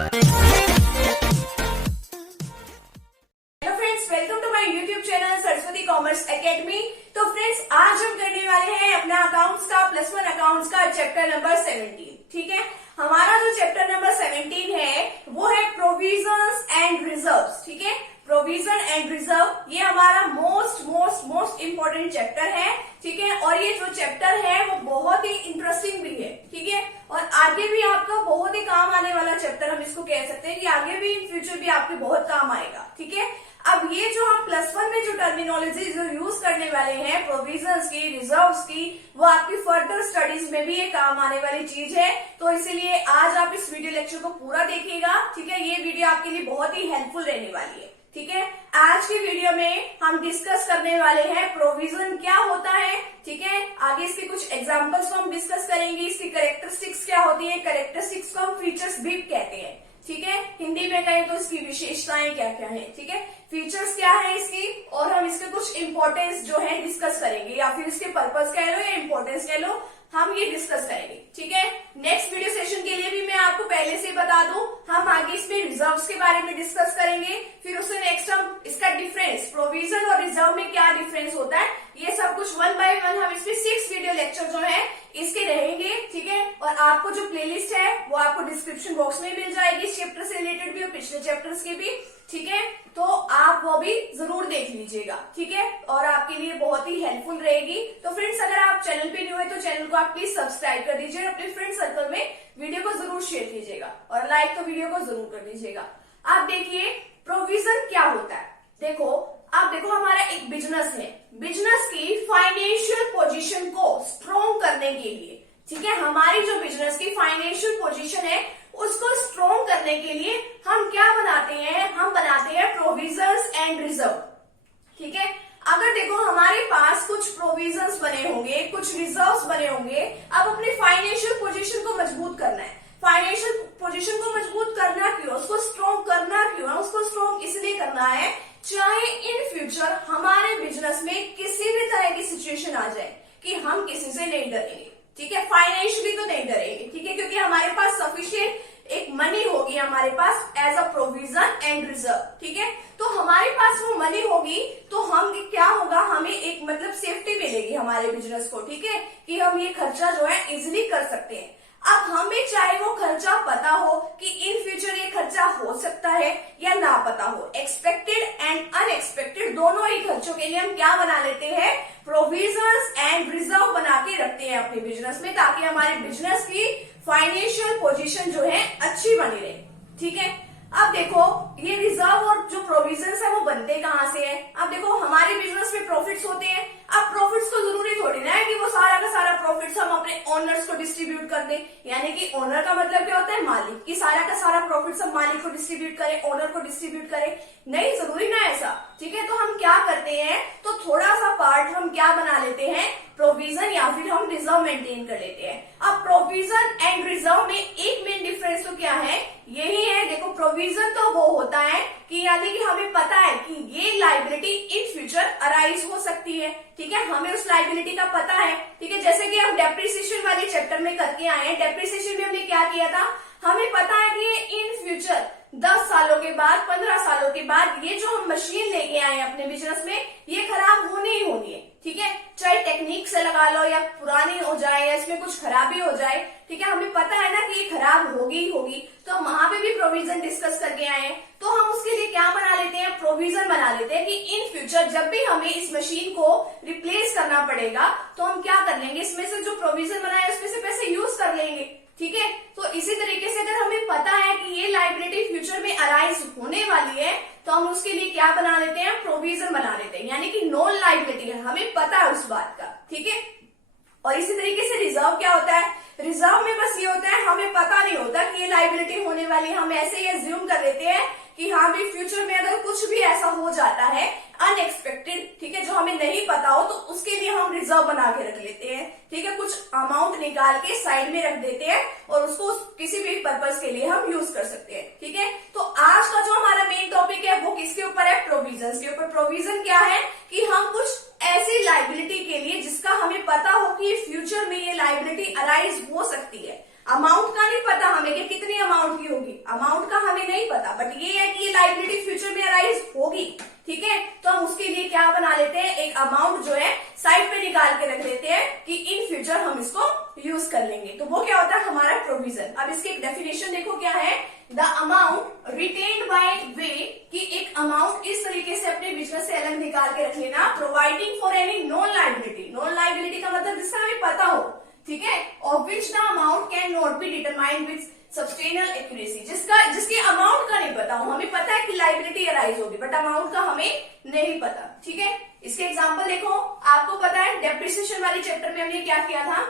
Hello friends, welcome to my YouTube channel Saraswati commerce academy. तो friends, आज हम करने वाले हैं अपना अकाउंट्स का +1 अकाउंट्स का चैप्टर नंबर 17। ठीक है, हमारा जो चैप्टर नंबर 17 है वो है प्रोविजंस एंड रिजर्व्स। ठीक है, प्रोविजन एंड रिजर्व ये हमारा मोस्ट इम्पोर्टेंट चैप्टर है। ठीक है, और ये जो चैप्टर है वो बहुत ही इंटरेस्टिंग भी है। ठीक है, और आगे भी आपका बहुत ही काम आने वाला चैप्टर हम इसको कह सकते हैं कि आगे भी इन फ्यूचर भी आपके बहुत काम आएगा। ठीक है, अब ये जो हम +1 में जो टर्मिनोलॉजी जो यूज करने वाले हैं प्रोविजंस की, रिजर्व्स की, वो आपकी फर्दर स्टडीज में भी ये काम आने वाली चीज है। तो इसीलिए आज आप इस वीडियो लेक्चर को पूरा देखिएगा। ठीक है, ये वीडियो आपके लिए बहुत ही हेल्पफुल रहने वाली है। ठीक है, आज की वीडियो में हम डिस्कस करने वाले हैं प्रोविजन क्या होता है। ठीक है, आगे इसके कुछ एग्जांपल्स को हम डिस्कस करेंगे। इसकी कैरेक्टरिस्टिक्स क्या होती है, कैरेक्टरिस्टिक्स को हम फीचर्स भी कहते हैं। ठीक है, हिंदी में कहें तो इसकी विशेषताएं क्या क्या है। ठीक है, फीचर्स क्या है इसकी, और हम इसके कुछ इंपॉर्टेंस जो है डिस्कस करेंगे, या फिर इसके पर्पस कह लो या इंपॉर्टेंस कह लो, हम ये डिस्कस करेंगे। ठीक है, नेक्स्ट वीडियो सेशन के लिए भी मैं आपको पहले से बता दूं, हम आगे इसमें रिजर्व्स के बारे में डिस्कस करेंगे। फिर उससे नेक्स्ट हम इसका डिफरेंस, प्रोविजन और रिजर्व में क्या डिफरेंस होता है, ये सब कुछ 1 बाय 1 हम इसमें 6 वीडियो लेक्चर जो है इसके रहेंगे। ठीक है, और आपको जो प्लेलिस्ट है वो आपको डिस्क्रिप्शन बॉक्स में मिल जाएगी, इस चैप्टर से रिलेटेड भी और पिछले चैप्टर्स के भी। ठीक है, तो आप वो भी जरूर देख लीजिएगा। ठीक है, और आपके लिए बहुत ही हेल्पफुल रहेगी। तो फ्रेंड्स, अगर आप चैनल पे न्यू है तो चैनल को आप प्लीज सब्सक्राइब कर दीजिए, अपने फ्रेंड सर्कल में वीडियो को जरूर शेयर कीजिएगा, और लाइक तो वीडियो को जरूर कर दीजिएगा। आप देखिए प्रोविजन क्या होता है। देखो, आप देखो, हमारा एक बिजनेस है, बिजनेस की फाइनेंशियल पोजीशन को स्ट्रॉन्ग करने के लिए, ठीक है, हमारी जो बिजनेस की फाइनेंशियल पोजीशन है उसको स्ट्रॉन्ग करने के लिए हम क्या बनाते हैं, हम बनाते हैं प्रोविजंस एंड रिजर्व। ठीक है, अगर देखो हमारे पास कुछ प्रोविजंस बने होंगे, कुछ रिजर्व्स बने होंगे, अब अपनी फाइनेंशियल पोजीशन को मजबूत करना है। फाइनेंशियल पोजीशन को मजबूत करना क्यों, उसको स्ट्रॉन्ग करना क्यों है, उसको स्ट्रॉन्ग इसलिए करना है चाहे इन फ्यूचर हमारे बिजनेस में किसी भी तरह की सिचुएशन आ जाए कि हम किसी से नहीं डरेंगे। ठीक है, फाइनेंशियली तो नहीं डरेंगे। ठीक है, क्योंकि हमारे पास सफिशिएंट एक मनी होगी हमारे पास as a provision and reserve. ठीक है, तो हमारे पास वो मनी होगी तो हम क्या होगा, हमें एक मतलब सेफ्टी मिलेगी हमारे बिजनेस को। ठीक है, कि हम ये खर्चा जो है इजिली कर सकते हैं। अब हमें चाहे वो खर्चा पता हो कि इन फ्यूचर ये खर्चा हो सकता है या ना पता हो, एक्सपेक्टेड एंड अनएक्सपेक्टेड दोनों ही खर्चों के लिए हम क्या बना लेते हैं, प्रोविजंस एंड रिजर्व बना के रखते हैं अपने बिजनेस में, ताकि हमारे बिजनेस की फाइनेंशियल पोजीशन जो है अच्छी बनी रहे। ठीक है, अब देखो ये रिजर्व और जो प्रोविजंस है वो बनते कहाँ से है। अब देखो हमारे बिजनेस में प्रॉफिट्स होते हैं। अब प्रॉफिट्स को जरूरी थोड़ी ना है कि वो सारा का सारा प्रॉफिट्स हम अपने ओनर्स को डिस्ट्रीब्यूट कर दें, यानी कि ओनर का मतलब क्या होता है, मालिक, कि सारा का सारा प्रॉफिट्स हम मालिक को डिस्ट्रीब्यूट करें, ओनर को डिस्ट्रीब्यूट करें, नहीं, जरूरी ना ऐसा। ठीक है, तो हम क्या करते हैं, तो थोड़ा सा पार्ट हम क्या बना लेते हैं, प्रोविजन या फिर हम रिजर्व मेंटेन कर लेते हैं। अब प्रोविजन एंड रिजर्व में एक मेन डिफरेंस तो क्या है, यही है। देखो, प्रोविजन तो वो होता है कि यानी कि हमें पता है कि ये लायबिलिटी इन फ्यूचर अराइज हो सकती है। ठीक है, हमें उस लायबिलिटी का पता है। ठीक है, जैसे कि हम डेप्रिसिएशन वाले चैप्टर में करके आए हैं, डेप्रिसिएशन में हमने क्या किया था, हमें पता है कि ये इन फ्यूचर 10 सालों के बाद, 15 सालों के बाद ये जो हम मशीन लेके आए हैं अपने बिजनेस में, ये खराब होनी ही होनी है। ठीक है, चाहे टेक्निक से लगा लो या पुरानी हो जाए या इसमें कुछ खराबी हो जाए। ठीक है, हमें पता है ना कि ये खराब होगी होगी, तो हम वहां पे भी प्रोविजन डिस्कस करके आए हैं। तो हम उसके लिए क्या बना लेते हैं, प्रोविजन बना लेते हैं कि इन फ्यूचर जब भी हमें इस मशीन को रिप्लेस करना पड़ेगा तो हम क्या कर लेंगे, इसमें से जो प्रोविजन बनाए उसमें से पैसे यूज कर लेंगे। ठीक है, तो इसी तरीके से अगर हमें पता है कि ये लायबिलिटी फ्यूचर में अराइज होने वाली है तो हम उसके लिए क्या बना लेते हैं, प्रोविजन बना लेते हैं, यानी कि नॉन लायबिलिटी है, हमें पता है उस बात का। ठीक है, और इसी तरीके से रिजर्व क्या होता है, रिजर्व में बस ये होता है हमें पता नहीं होता कि ये लायबिलिटी होने वाली, हम ऐसे ही एज्यूम कर लेते हैं कि हाँ भी फ्यूचर में अगर कुछ भी ऐसा हो जाता है अनएक्सपेक्टेड, ठीक है, जो हमें नहीं पता हो, तो उसके लिए हम रिजर्व बना के रख लेते हैं। ठीक है, कुछ अमाउंट निकाल के साइड में रख देते हैं और उसको किसी भी पर्पज के लिए हम यूज कर सकते हैं। ठीक है, तो आज का जो हमारा मेन टॉपिक है वो किसके ऊपर है, प्रोविजंस के ऊपर। प्रोविजन क्या है कि हम कुछ ऐसी लायबिलिटी के लिए जिसका हमें पता हो कि फ्यूचर में ये लायबिलिटी अराइज हो सकती है, अमाउंट का नहीं पता हमें कि कितनी अमाउंट की होगी, अमाउंट का हमें नहीं पता, बट ये है कि ये लाइबिलिटी फ्यूचर में अराइज होगी, ठीक है। तो हम उसके लिए क्या बना लेते हैं, एक अमाउंट जो है साइड पे निकाल के रख लेते हैं कि इन फ्यूचर हम इसको यूज कर लेंगे। तो वो क्या होता है, हमारा प्रोविजन। अब इसकी एक डेफिनेशन देखो क्या है, the amount retained by way, कि एक अमाउंट इस तरीके से अपने बिजनेस से अलग निकाल के रख लेना, providing for any non liability. Non liability का मतलब जिसका हमें पता हो, ठीक है, of which the amount can not be determined with substantial accuracy, जिसके अमाउंट का नहीं पता हो। हमें पता है कि लाइबिलिटी अराइज होगी, बट अमाउंट का हमें नहीं पता, ठीक है। इसके एग्जांपल देखो, आपको पता है डेप्रिसिएशन वाली चैप्टर में हमने क्या किया था,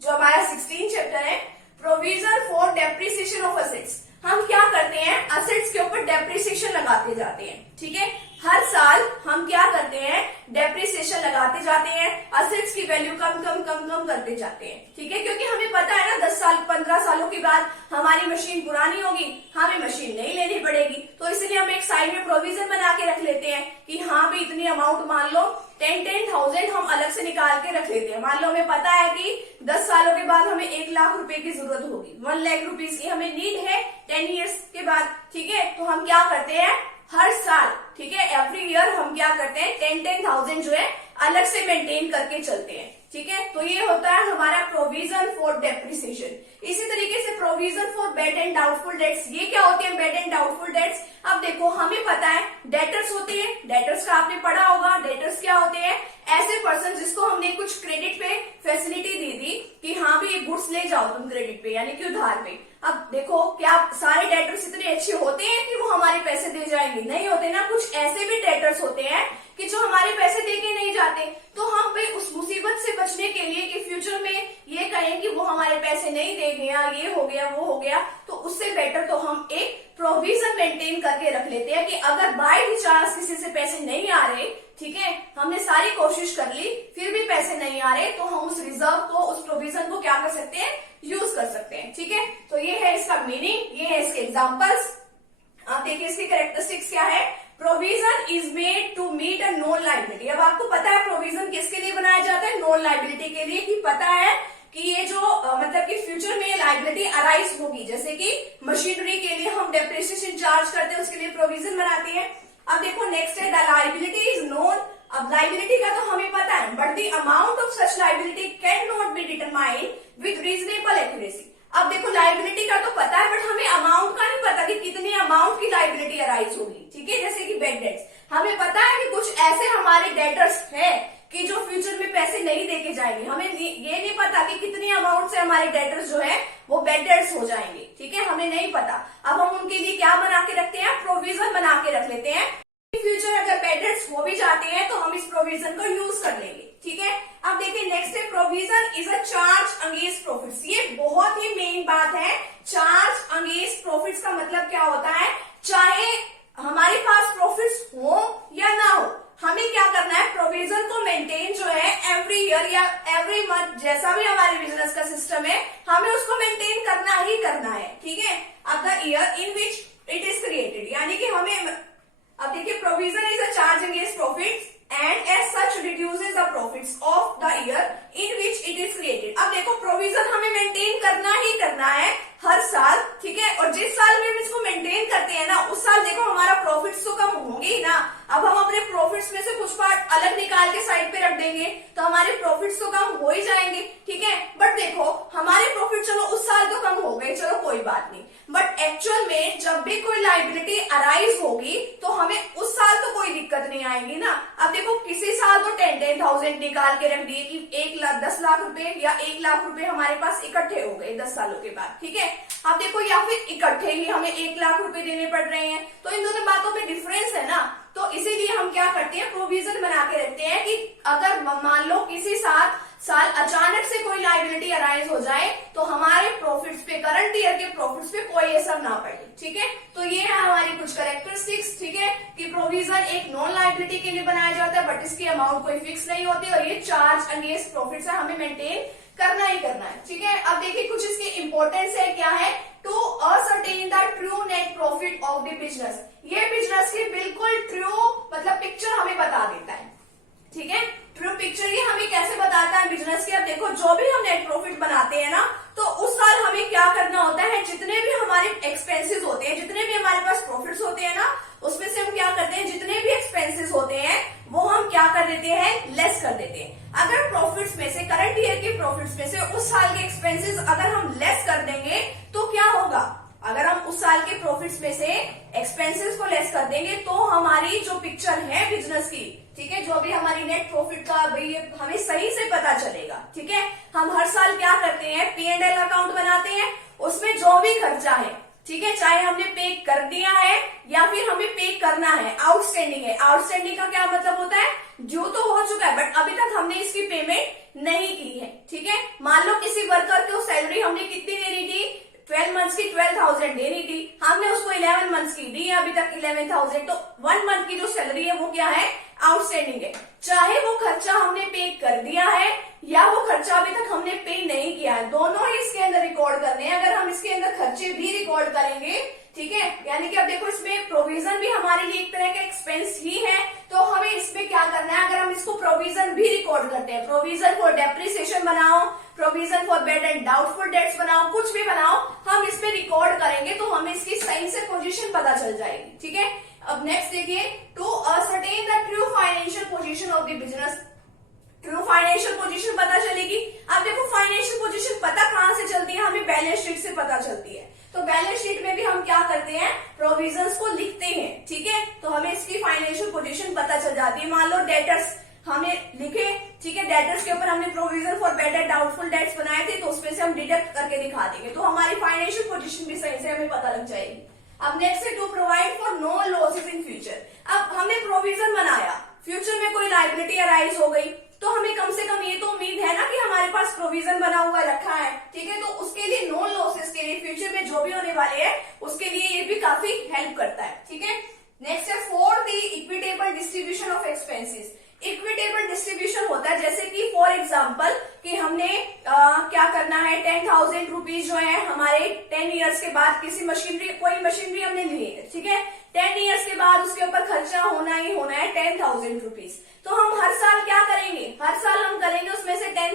जो हमारा 16 चैप्टर है, provision for depreciation of assets. हम क्या करते हैं, असेट्स के ऊपर डेप्रिसिएशन लगाते जाते हैं, ठीक है। हर साल हम क्या करते हैं, डेप्रिसिएशन लगाते जाते हैं, असेट्स की वैल्यू कम कम कम कम करते जाते हैं, ठीक है। क्योंकि हमें पता है ना 10 साल 15 सालों के बाद हमारी मशीन पुरानी होगी, हमें मशीन नहीं लेनी पड़ेगी। तो इसलिए हम एक साइड में प्रोविजन बना के रख लेते हैं कि हाँ भी इतनी अमाउंट, मान लो 10,000 हम अलग से निकाल के रख लेते हैं। मान लो हमें पता है कि 10 सालों के बाद हमें 1 लाख रुपए की जरूरत होगी, 1 लाख रुपीज की हमें नीड है 10 ईयर्स के बाद, ठीक है। तो हम क्या करते हैं, हर साल, ठीक है, एवरी ईयर हम क्या करते हैं, 10,000 जो है अलग से मेंटेन करके चलते हैं, ठीक है। तो ये होता है हमारा प्रोविजन फॉर डेप्रिसिएशन। इसी तरीके से provision for bad and doubtful debts. ये क्या होते हैं, बैड एंड डाउटफुल डेट्स। अब देखो हमें पता है डेटर्स होते हैं, डेटर्स का आपने पढ़ा होगा। डेटर्स क्या होते हैं, ऐसे पर्सन जिसको हमने कुछ क्रेडिट पे फैसिलिटी दी थी कि हाँ भी ये गुड्स ले जाओ तुम क्रेडिट पे, यानी कि उधार पे। अब देखो क्या सारे डेटर्स इतने अच्छे होते हैं कि वो हमारे पैसे दे जाएंगे, नहीं होते ना। कुछ ऐसे भी डेटर्स होते हैं कि जो हमारे पैसे दे के नहीं जाते। तो हम भाई उस मुसीबत से बचने के लिए कि फ्यूचर में ये कहें कि वो हमारे पैसे नहीं दे गया, ये हो गया वो हो गया, तो उससे बेटर तो हम एक प्रोविजन मेंटेन करके रख लेते हैं कि अगर बाय द चांस किसी से पैसे नहीं आ रहे, ठीक है, हमने सारी कोशिश कर ली फिर भी पैसे नहीं आ रहे, तो हम उस रिजर्व को, उस प्रोविजन को क्या कर सकते हैं, यूज कर सकते हैं, ठीक है। तो ये है इसका मीनिंग, ये है इसके एग्जाम्पल्स। आप देखिए इसकी कैरेक्टरिस्टिक्स क्या है, provision is made to meet a non liability. अब आपको पता है प्रोविजन किसके लिए बनाया जाता है, नॉन लाइबिलिटी के लिए, कि पता है कि ये जो मतलब कि फ्यूचर में लाइबिलिटी अराइज होगी, जैसे कि मशीनरी के लिए हम डेप्रिसिएशन चार्ज करते हैं, उसके लिए प्रोविजन बनाते हैं। अब देखो नेक्स्ट है द लाइबिलिटी इज नोन। अब लाइबिलिटी का तो हमें पता है, but the amount of such liability can not be determined with reasonable accuracy. अब देखो लाइबिलिटी का तो पता है, बट हमें अमाउंट का नहीं पता कि कितनी अमाउंट की लाइबिलिटी अराइज होगी, ठीक है। जैसे कि बैड डेट्स, हमें पता है कि कुछ ऐसे हमारे डेटर्स हैं कि जो फ्यूचर में पैसे नहीं देके जाएंगे, हमें ये नहीं पता कि कितनी अमाउंट से हमारे डेटर्स जो है वो बैड डेट्स हो जाएंगे, ठीक है, हमें नहीं पता। अब हम उनके लिए क्या बना के रखते हैं, प्रोविजन बना के रख लेते हैं। फ्यूचर अगर बैड डेट्स हो भी जाते हैं तो हम इस प्रोविजन को यूज कर लेंगे, ठीक है। अब देखिए नेक्स्ट है provision is a charge against profits. ये बहुत ही मेन बात है, चार्ज अगेंस्ट प्रॉफिट्स का मतलब क्या होता है, चाहे हमारे पास प्रॉफिट्स हो या ना हो, हमें क्या करना है, प्रोविजन को मेंटेन जो है एवरी ईयर या एवरी मंथ, जैसा भी हमारे बिजनेस का सिस्टम है, हमें उसको मेंटेन करना ही करना है, ठीक है। अब the year in which it is created, यानी कि हमें, अब देखिए provision is a charge against profits and as such reduces the profits of the year in which it is created. अब देखो प्रोविजन हमें मेंटेन करना ही करना है हर साल, ठीक है। और जिस साल में हम इसको मेंटेन करते हैं ना, उस साल देखो हमारा प्रॉफिट्स तो कम होंगे ही ना। अब हम अपने प्रॉफिट्स में से कुछ पार्ट अलग निकाल के साइड पे रख देंगे तो हमारे प्रॉफिट्स तो कम हो ही जाएंगे, ठीक है। बट देखो हमारे प्रॉफिट चलो उस साल तो कम हो गए, चलो कोई बात नहीं, बट एक्चुअल में जब भी कोई लाइबिलिटी अराइज होगी तो हमें उस साल तो कोई दिक्कत नहीं आएगी ना। अब देखो किसी साल तो 10,000 निकाल के रख दिए कि 10 लाख रुपए या 1 लाख रुपए हमारे पास इकट्ठे हो गए 10 सालों के बाद, ठीक है। अब देखो या फिर इकट्ठे ही हमें 1 लाख रुपए देने पड़ रहे हैं, तो इन दोनों बातों में डिफरेंस है ना। तो इसीलिए हम क्या करते हैं, प्रोविजन बना के रखते हैं कि अगर मान लो किसी साल अचानक से कोई लाइबिलिटी अराइज हो जाए तो हमारे प्रॉफिट्स पे, करंट ईयर के प्रॉफिट्स पे कोई असर ना पड़े, ठीक है। तो ये है हमारी कुछ कैरेक्टरिस्टिक्स, ठीक है, कि प्रोविजन एक नॉन लाइबिलिटी के लिए बनाया जाता है, बट इसकी अमाउंट कोई फिक्स नहीं होती और ये चार्ज अगेंस्ट प्रॉफिट्स है, हमें मेंटेन करना ही करना है, ठीक है। अब देखिए कुछ इसकी इंपॉर्टेंस है, क्या है, to ascertain the true net profit of the business. ये बिजनेस की बिल्कुल ट्रू मतलब पिक्चर हमें बता देता है, ठीक है। फिर पिक्चर ये हमें कैसे बताता है बिजनेस की। अब देखो जो भी हम नेट प्रॉफिट बनाते हैं ना, तो उस साल हमें क्या करना होता है, जितने भी हमारे एक्सपेंसेस होते हैं, जितने भी हमारे पास प्रॉफिट्स होते हैं ना, उसमें से हम क्या करते हैं, जितने भी एक्सपेंसेस होते हैं वो हम क्या कर देते हैं, लेस कर देते हैं। अगर प्रॉफिट्स में से, करंट ईयर के प्रॉफिट्स में से उस साल के एक्सपेंसेस अगर हम लेस कर देंगे तो क्या होगा, अगर हम उस साल के प्रॉफिट्स में से एक्सपेंसेस को लेस कर देंगे तो हमारी जो पिक्चर है बिजनेस की, ठीक है, जो भी हमारी नेट प्रॉफिट का भाई हमें सही से पता चलेगा। ठीक है, हम हर साल क्या करते हैं, P&L अकाउंट बनाते हैं, उसमें जो भी खर्चा है, ठीक है, चाहे हमने पे कर दिया है या फिर हमें पे करना है, आउटस्टैंडिंग है। आउटस्टैंडिंग का क्या मतलब होता है, ड्यू तो हो चुका है बट अभी तक हमने इसकी पेमेंट नहीं की है। ठीक है, मान लो किसी वर्कर को सैलरी हमने कितनी देनी थी, 12 मंथ्स की 12,000 देनी थी, हमने उसको 11 मंथ्स की दी, अभी तक 11,000, तो 1 मंथ की जो सैलरी है वो क्या है, आउटस्टैंडिंग है। चाहे वो खर्चा हमने पे कर दिया है या वो खर्चा अभी तक हमने पे नहीं किया है, दोनों ही इसके अंदर रिकॉर्ड करने हैं। अगर हम इसके अंदर खर्चे भी रिकॉर्ड करेंगे, ठीक है, यानी कि अब देखो इसमें प्रोविजन भी हमारे लिए एक तरह का एक्सपेंस ही है, तो हमें इसमें क्या करना है, अगर हम इसको प्रोविजन भी रिकॉर्ड करते हैं, प्रोविजन फॉर डेप्रिसिएशन बनाओ, provision for bad and doubtful debts बनाओ, कुछ भी बनाओ, हम इसमें रिकॉर्ड करेंगे तो हमें इसकी सही से पोजीशन पता चल जाएगी। ठीक है, अब नेक्स्ट देखिए, to ascertain the true financial position of the business, true financial position पता चलेगी। अब देखो फाइनेंशियल पोजीशन पता कहां से चलती है, हमें बैलेंस शीट से पता चलती है। तो बैलेंस शीट में भी हम क्या करते हैं, प्रोविजंस को लिखते हैं। ठीक है, तो हमें इसकी फाइनेंशियल पोजीशन पता चल जाती है। मान लो डेटर्स हमने लिखे, ठीक है, डेटर्स के ऊपर हमने provision for bad and doubtful debts बनाए थे, तो उसमें से हम डिडक्ट करके दिखा देंगे, तो हमारी फाइनेंशियल पोजीशन भी सही से हमें पता लग जाएगी। अब नेक्स्ट है to provide for no losses in future. अब हमने प्रोविजन बनाया, फ्यूचर में कोई लायबिलिटी अराइज हो गई तो हमें कम से कम ये तो उम्मीद है ना कि हमारे पास प्रोविजन बना हुआ रखा है। ठीक है, तो उसके लिए नो लॉसेस के लिए, फ्यूचर में जो भी होने वाले हैं उसके लिए ये भी काफी हेल्प करता है। ठीक है, नेक्स्ट है for the equitable distribution of expenses. Equitable distribution होता है जैसे कि फॉर एग्जाम्पल कि हमने क्या करना है, 10,000 रुपीज जो है हमारे 10 ईयर्स के बाद किसी मशीनरी, कोई मशीनरी हमने ली है, ठीक है, 10 ईयर्स के बाद उसके ऊपर खर्चा होना ही होना है 10,000 रुपीज। तो हम हर साल क्या करेंगे, हर साल हम करेंगे उसमें से 10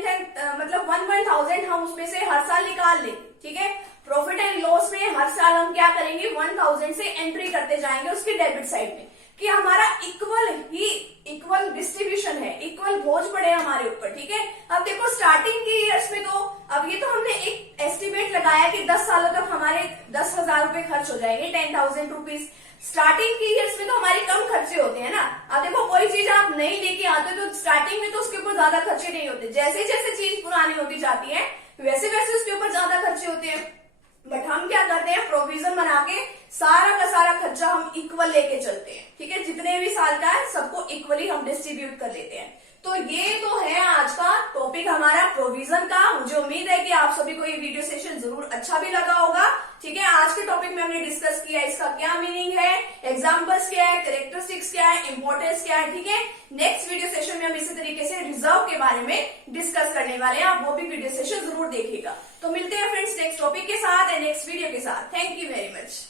मतलब 1,000 हम उसमें से हर साल निकाल लेंगे। ठीक है, प्रॉफिट एंड लॉस में हर साल हम क्या करेंगे, 1,000 से एंट्री करते जाएंगे उसकी डेबिट साइड में, कि हमारा इक्वल डिस्ट्रीब्यूशन है, इक्वल बोझ पड़े हमारे ऊपर। ठीक है, अब देखो स्टार्टिंग के ईयर्स में तो अब ये तो हमने एक एस्टिमेट लगाया कि 10 सालों तक हमारे 10,000 रुपए खर्च हो जाएंगे, 10,000 रुपीज। स्टार्टिंग के ईयर्स में तो हमारे कम खर्चे होते हैं ना। अब देखो कोई चीज आप नहीं लेके आते तो स्टार्टिंग में तो उसके ऊपर ज्यादा खर्चे नहीं होते, जैसे जैसे चीज पुरानी होती जाती है वैसे वैसे उसके ऊपर ज्यादा खर्चे होते हैं। बट हम क्या करते हैं, प्रोविजन बना के सारा का सारा खर्चा हम इक्वल लेके चलते हैं। ठीक है, जितने भी साल का है सबको इक्वली हम डिस्ट्रीब्यूट कर लेते हैं। तो ये तो है आज का टॉपिक हमारा प्रोविजन का। मुझे उम्मीद है कि आप सभी को ये वीडियो सेशन जरूर अच्छा भी लगा होगा। ठीक है, आज के टॉपिक में हमने डिस्कस किया इसका क्या मीनिंग है, एग्जाम्पल्स क्या है, कैरेक्टरिस्टिक्स क्या है, इंपॉर्टेंस क्या है। ठीक है, नेक्स्ट वीडियो सेशन में हम इसी तरीके से रिजर्व के बारे में डिस्कस करने वाले हैं, आप वो भी वीडियो सेशन जरूर देखिएगा। तो मिलते हैं फ्रेंड्स नेक्स्ट टॉपिक के साथ एंड नेक्स्ट वीडियो के साथ। Thank you very much.